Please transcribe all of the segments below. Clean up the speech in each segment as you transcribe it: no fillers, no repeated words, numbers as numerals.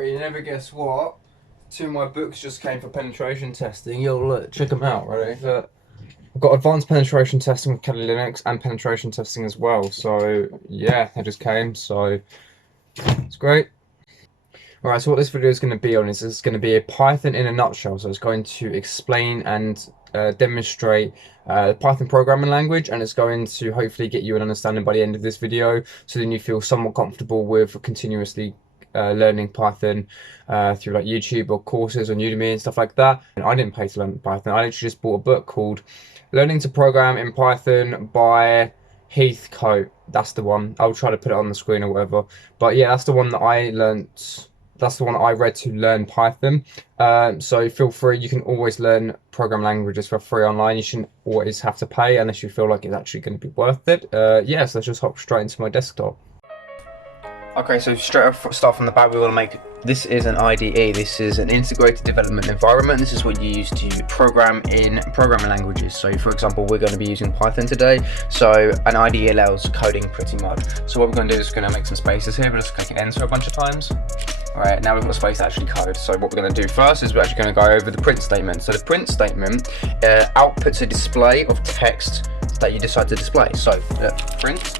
Right, you never guess what? Two of my books just came for penetration testing. Yo, look, check them out, ready? Look. I've got advanced penetration testing with Kali Linux and penetration testing as well. So, yeah, they just came, so it's great. Alright, so what this video is going to be on is it's going to be a Python in a nutshell. So it's going to explain and demonstrate the Python programming language, and it's going to hopefully get you an understanding by the end of this video, so then you feel somewhat comfortable with continuously learning Python through like YouTube or courses on Udemy and stuff like that. And I didn't pay to learn Python. I literally just bought a book called Learning to Program in Python by Heath Cote. That's the one. I'll try to put it on the screen or whatever. But yeah, that's the one that I learnt. That's the one I read to learn Python. So feel free, you can always learn program languages for free online. You shouldn't always have to pay unless you feel like it's actually going to be worth it. Yeah, so let's just hop straight into my desktop. Okay, so straight off, start from the back, we want to make, this is an IDE, this is an integrated development environment. This is what you use to program in programming languages. So for example, we're going to be using Python today. So an IDE allows coding pretty much. So what we're going to do is we're going to make some spaces here. We're just clicking enter a bunch of times. Alright, now we've got space to actually code. So what we're going to do first is we're actually going to go over the print statement. So the print statement outputs a display of text that you decide to display. So print,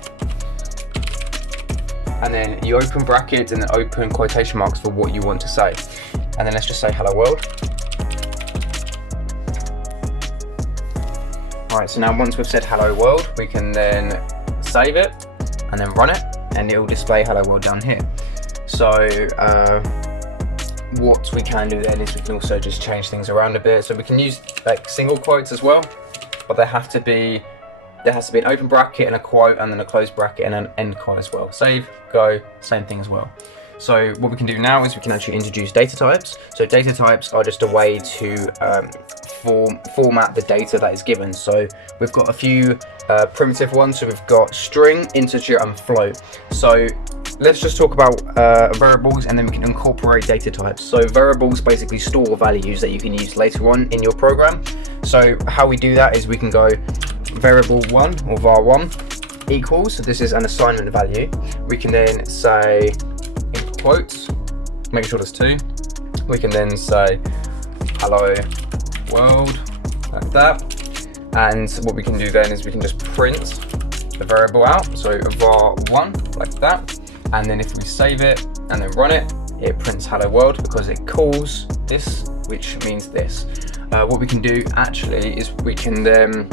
and then you open brackets and then open quotation marks for what you want to say. And then let's just say hello world. Alright, so now once we've said hello world, we can then save it and then run it, and it will display hello world down here. So what we can do then is we can also just change things around a bit. So we can use like single quotes as well, but there has to be an open bracket and a quote, and then a closed bracket and an end quote as well. Save, go, same thing as well. So what we can do now is we can actually introduce data types. So data types are just a way to format the data that is given. So we've got a few primitive ones. So we've got string, integer, and float. So let's just talk about variables, and then we can incorporate data types. So variables basically store values that you can use later on in your program. So how we do that is we can go variable1 or var1 equals, so this is an assignment value. We can then say in quotes, make sure there's two. We can then say hello world, like that. And what we can do then is we can just print the variable out, so var1 like that. And then if we save it and then run it, it prints hello world because it calls this, which means this. What we can do actually is we can then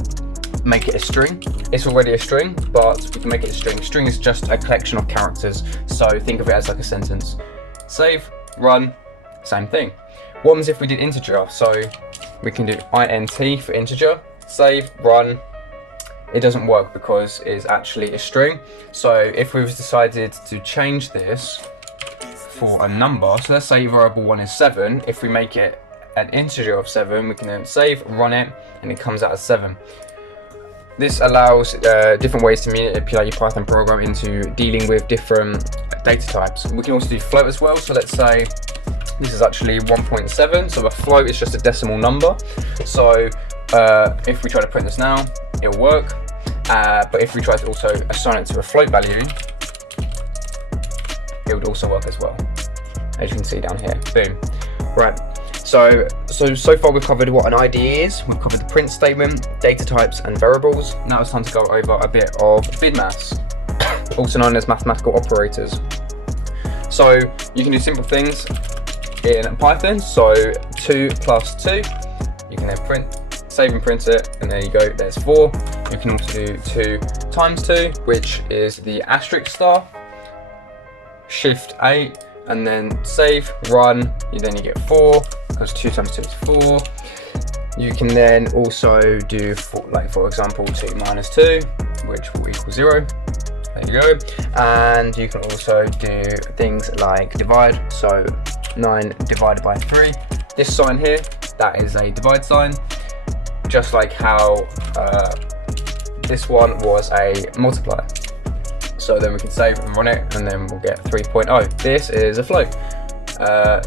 make it a string. It's already a string, but we can make it a string. String is just a collection of characters, so think of it as like a sentence. Save, run, same thing. What happens if we did integer? So we can do int for integer, save, run. It doesn't work because it's actually a string. So if we've decided to change this for a number, so let's say variable 1 is 7, if we make it an integer of 7, we can then save, run it, and it comes out as 7. This allows different ways to manipulate your Python program into dealing with different data types. We can also do float as well. So let's say this is actually 1.7. So a float is just a decimal number. So if we try to print this now, it'll work. But if we try to also assign it to a float value, it would also work as well. As you can see down here, boom. Right. So far we've covered what an IDE is, we've covered the print statement, data types, and variables. Now it's time to go over a bit of BidMaths, also known as mathematical operators. So you can do simple things in Python. So 2 plus 2, you can then save and print it, and there you go, there's 4. You can also do 2 times 2, which is the asterisk star, shift 8, and then save, run, then you get 4, because 2 times 2 is 4. You can then also do, for example, 2 minus 2, which will equal 0. There you go. And you can also do things like divide. So 9 divided by 3. This sign here, that is a divide sign, just like how this one was a multiply. So then we can save and run it, and then we'll get 3.0. This is a float.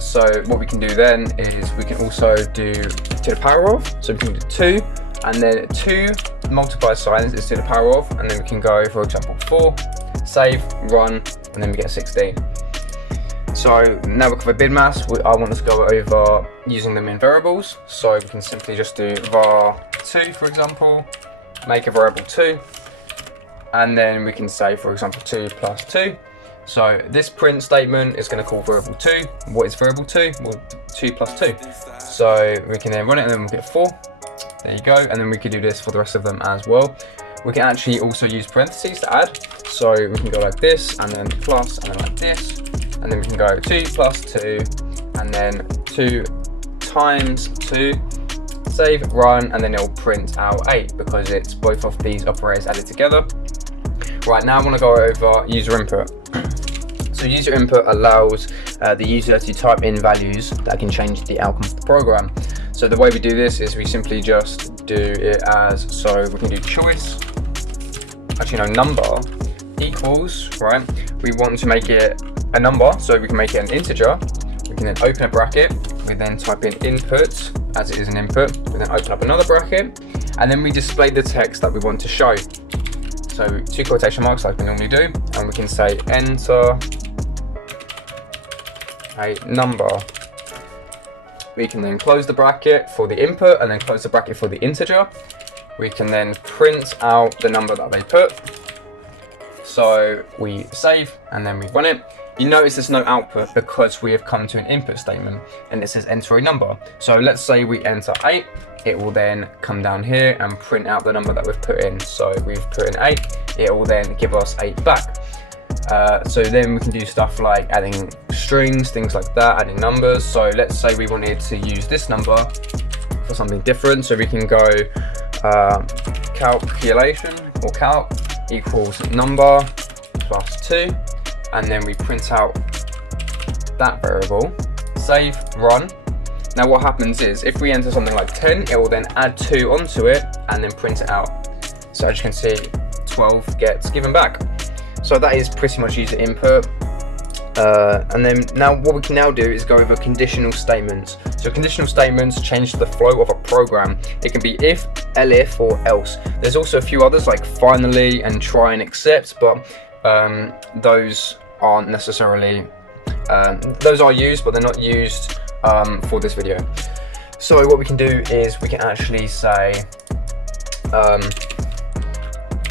So what we can do then is we can also do to the power of. So we can do 2, and then 2 multiply signs is to the power of, and then we can go, for example, 4, save, run, and then we get 16. So now we cover bid mass, I want to go over using them in variables. So we can simply just do var2, for example, make a variable 2, and then we can say, for example, 2 plus 2. So this print statement is going to call variable 2. What is variable 2? Well, 2 plus 2. So we can then run it and then we'll get 4. There you go. And then we could do this for the rest of them as well. We can actually also use parentheses to add. So we can go like this, and then plus, and then like this. And then we can go 2 plus 2, and then 2 times 2. Save, run, and then it'll print out 8 because it's both of these operators added together. Right, now I want to go over user input. So user input allows the user to type in values that can change the outcome of the program. So the way we do this is we simply just do it as, so we can do choice, actually no, number equals, right? We want to make it a number, so we can make it an integer. We can then open a bracket, we then type in input as it is an input, we then open up another bracket, and then we display the text that we want to show. So 2 quotation marks like we normally do, and we can say enter a number. We can then close the bracket for the input and then close the bracket for the integer. We can then print out the number that they put. So we save and then we run it. You notice there's no output because we have come to an input statement and it says enter a number. So let's say we enter 8, it will then come down here and print out the number that we've put in. So we've put in 8, it will then give us 8 back. So then we can do stuff like adding strings, things like that, adding numbers. So let's say we wanted to use this number for something different. So we can go calculation or calc equals number plus 2, and then we print out that variable, save, run. Now what happens is if we enter something like 10, it will then add 2 onto it and then print it out. So as you can see, 12 gets given back. So that is pretty much user input. And then now what we can now do is go over conditional statements. So conditional statements change the flow of a program. It can be if, elif, or else. There's also a few others like finally and try and except, but those aren't necessarily, those are used, but they're not used for this video. So what we can do is we can actually say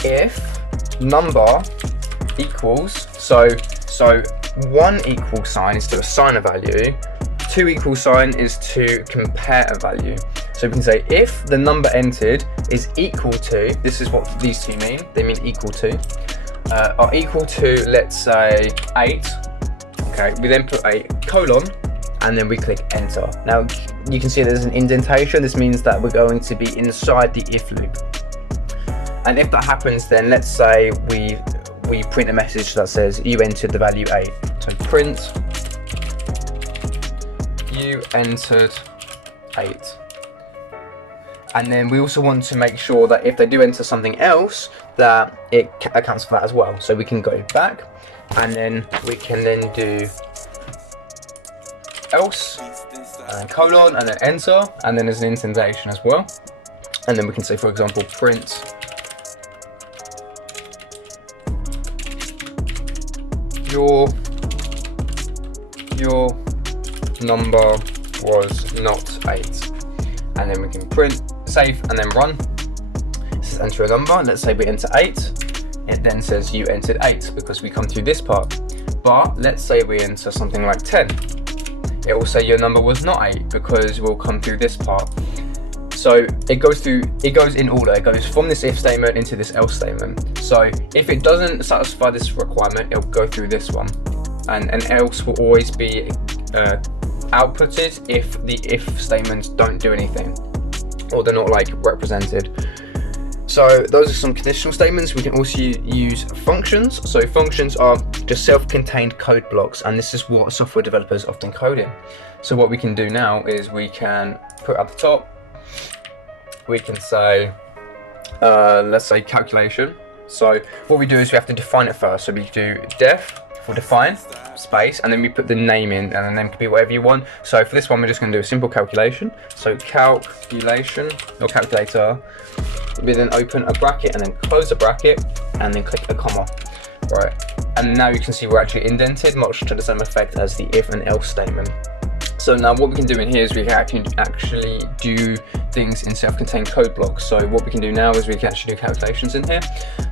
if number equals, so 1 equal sign is to assign a value, 2 equal sign is to compare a value. So we can say if the number entered is equal to, this is what these two mean, they mean equal to, are equal to, let's say 8, okay, we then put a colon and then we click enter. Now you can see there's an indentation, this means that we're going to be inside the if loop. And if that happens, then let's say we print a message that says you entered the value 8. So print you entered 8. And then we also want to make sure that if they do enter something else, that it accounts for that as well. So we can go back and then we can then do else and colon and then enter, and then there's an indentation as well. And then we can say, for example, print your number was not 8, and then we can print, save, and then run. This is enter a number. Let's say we enter 8. It then says you entered 8 because we come through this part. But let's say we enter something like 10. It will say your number was not 8 because we'll come through this part. So it goes in order. It goes from this if statement into this else statement. So if it doesn't satisfy this requirement, it'll go through this one. And else will always be outputted if the if statements don't do anything, or they're not like represented. So those are some conditional statements. We can also use functions. So functions are just self-contained code blocks, and this is what software developers often code in. So what we can do now is we can put at the top, we can say, let's say calculation. So what we do is we have to define it first. So we do def for define space, and then we put the name in, and the name can be whatever you want. So for this one, we're just going to do a simple calculation. So calculation or calculator. We then open a bracket and then close the bracket and then click a comma, right? and now you can see we're actually indented, much to the same effect as the if and else statement. So now what we can do in here is we can actually do things in self-contained code blocks. So what we can do now is we can actually do calculations in here.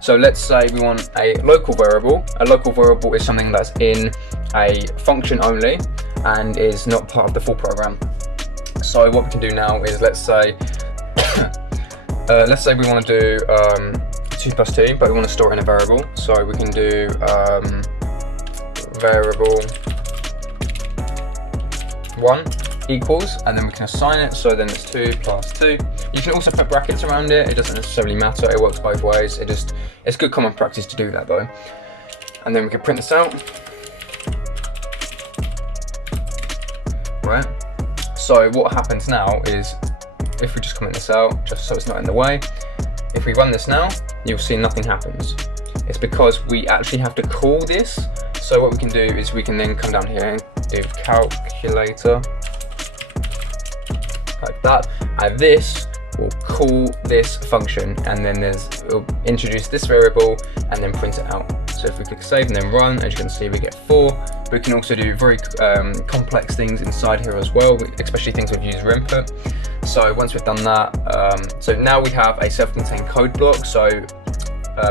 So let's say we want a local variable. A local variable is something that's in a function only and is not part of the full program. So what we can do now is let's say we want to do 2 plus 2, but we want to store it in a variable. So we can do variable 1 equals, and then we can assign it, so then it's 2 plus 2. You can also put brackets around it, it doesn't necessarily matter, it works both ways. It's good common practice to do that though. And then we can print this out. Right, so what happens now is, if we just comment this out, just so it's not in the way, if we run this now, you'll see nothing happens. It's because we actually have to call this. So what we can do is we can then come down here and do calculator, like that, and this will call this function, and then it'll introduce this variable and then print it out. So if we click save and then run, as you can see we get 4. We can also do very complex things inside here as well, especially things with user input. So once we've done that, so now we have a self-contained code block. So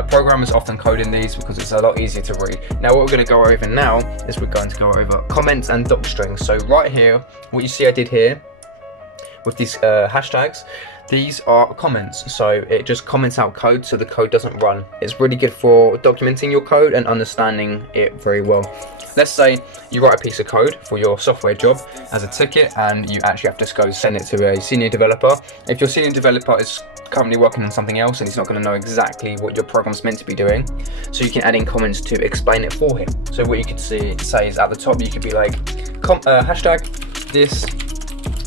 programmers often code in these because it's a lot easier to read. Now what we're going to go over now is we're going to go over comments and docstrings. So right here, what you see I did here with these hashtags, these are comments. So it just comments out code so the code doesn't run. It's really good for documenting your code and understanding it very well. Let's say you write a piece of code for your software job as a ticket, and you actually have to go send it to a senior developer. If your senior developer is currently working on something else and he's not going to know exactly what your program's meant to be doing, so you can add in comments to explain it for him. So what you could say is at the top, you could be like, hashtag, this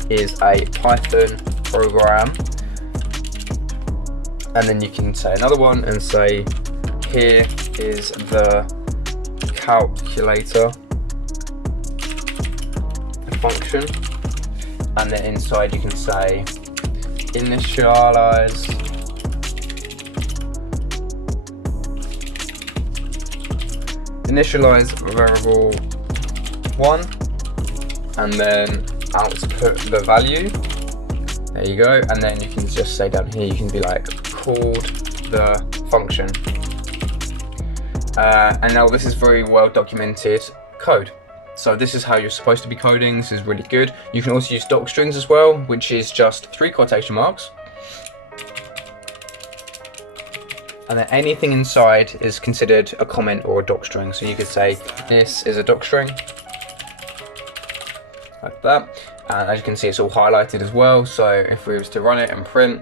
is a Python program, and then you can say another one and say, here is the calculator function, and then inside you can say initialize variable 1, and then output the value. There you go. And then you can just say down here, you can be like, called the function. And now this is very well documented code. So this is how you're supposed to be coding. This is really good. You can also use docstrings as well, which is just 3 quotation marks. And then anything inside is considered a comment or a docstring. So you could say, this is a docstring, like that. And as you can see, it's all highlighted as well. So if we was to run it and print,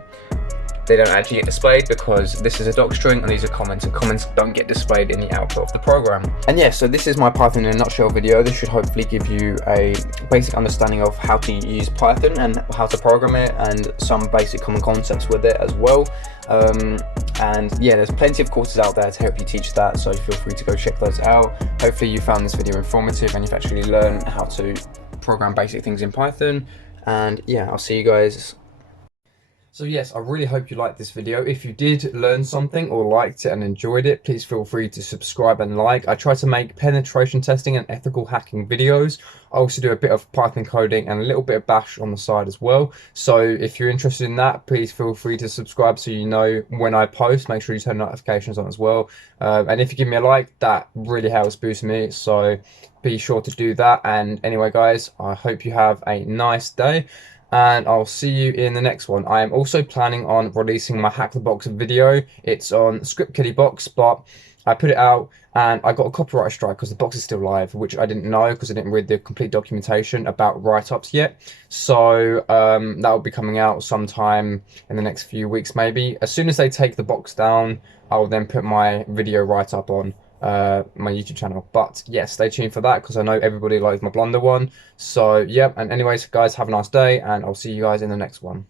they don't actually get displayed because this is a docstring and these are comments, and comments don't get displayed in the output of the program. And yeah, so this is my Python in a nutshell video. This should hopefully give you a basic understanding of how to use Python and how to program it, and some basic common concepts with it as well. And yeah, there's plenty of courses out there to help you teach that, so feel free to go check those out. Hopefully you found this video informative and you've actually learned how to program basic things in Python. And yeah, I'll see you guys. So yes, I really hope you liked this video. If you did learn something or liked it and enjoyed it, please feel free to subscribe and like. I try to make penetration testing and ethical hacking videos. I also do a bit of Python coding and a little bit of Bash on the side as well. So if you're interested in that, please feel free to subscribe so you know when I post. Make sure you turn notifications on as well. And if you give me a like, that really helps boost me. So be sure to do that. And anyway, guys, I hope you have a nice day, and I'll see you in the next one. I am also planning on releasing my Hack the Box video. It's on ScriptKittyBox, but I put it out and I got a copyright strike because the box is still live, which I didn't know because I didn't read the complete documentation about write-ups yet. So that will be coming out sometime in the next few weeks maybe. As soon as they take the box down, I'll then put my video write-up on my YouTube channel. But yeah, stay tuned for that because I know everybody likes my Blunder one. So yeah, and anyways, guys, have a nice day and I'll see you guys in the next one.